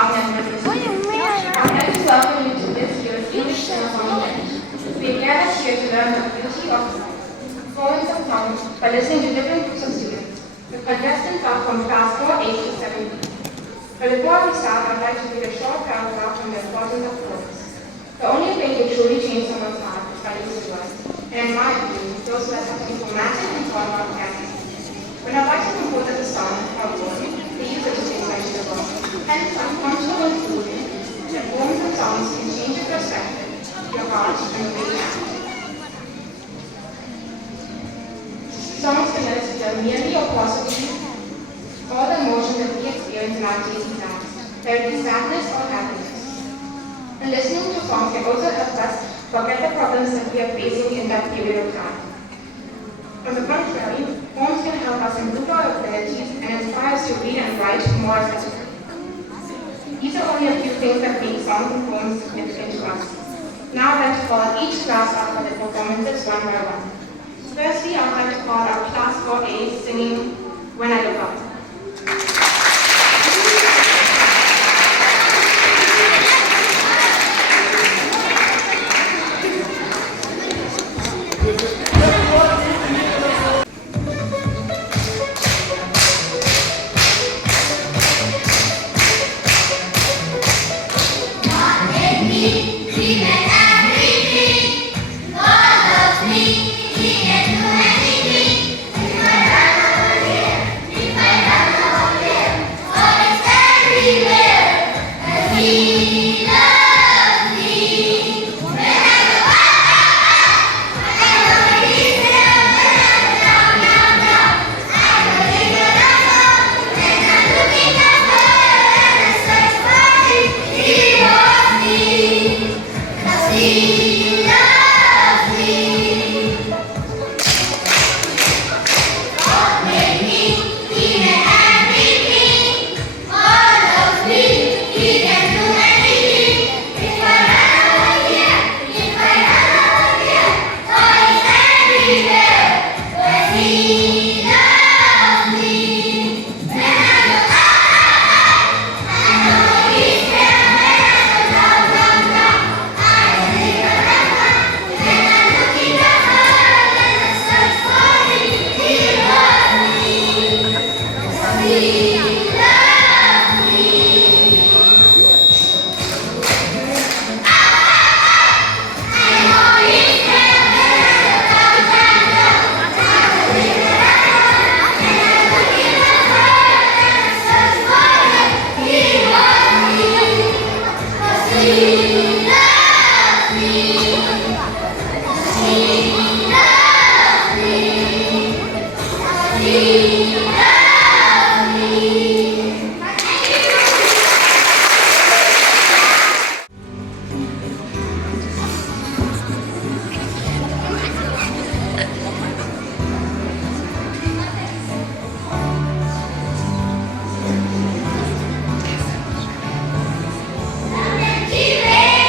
Department of History. I'm happy to welcome you to this year's English Symphony event. We gathered here to learn the beauty of poems and songs by listening to different groups of students. The contestants are from class 4A to 7B. But before we start, I'd like to read a short paragraph from the importance of poems. The only way to truly change someone's heart is by using words. And in my opinion, those words have to be romantic and thought about carefully. When a writer composes a song or poem, they use it to express the world. Hence, I'm comfortable in concluding that poems and songs can change your perspective, your heart, and the way you act. Songs can let us feel merely or possibly all the emotions that we experience in our daily lives, whether it be sadness or happiness. And listening to songs can also help us forget the problems that we are facing in that period of time. On the contrary, poems can help us improve our abilities and inspire us to read and write more effectively. These are only a few things that make songs and poems significant to us. Now I'd like to call each class up for their performances one by one. Firstly, I'd like to call our class 4A singing When I Look Up. Keep it!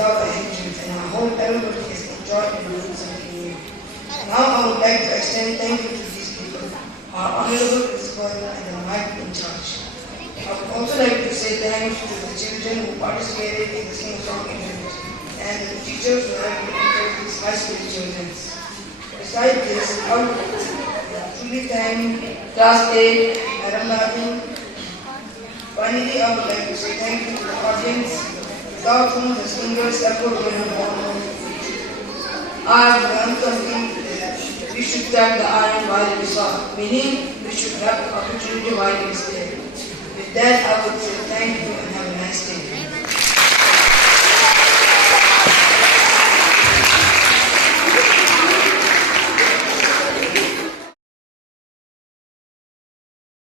without a hindrance, and I hope everybody has enjoyed and learned something new. Now I would like to extend thank you to these people, our honorable principal and the mic in charge. I would also like to say thanks to the children who participated in the sing-song event and the teachers who have encouraged these high school children. Besides this, I would truly thank Class 8, Madam Latu. Finally, I would like to say thank you to the audience, without whom the singers' effort would have gone on. I have learned something that we should tap the iron while it is hot, meaning we should grab the opportunity while it is there. With that, I would say thank you and have a nice day.